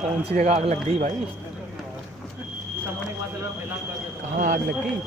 कौन सी जगह आग लग गई भाई? कहाँ आग लग गई?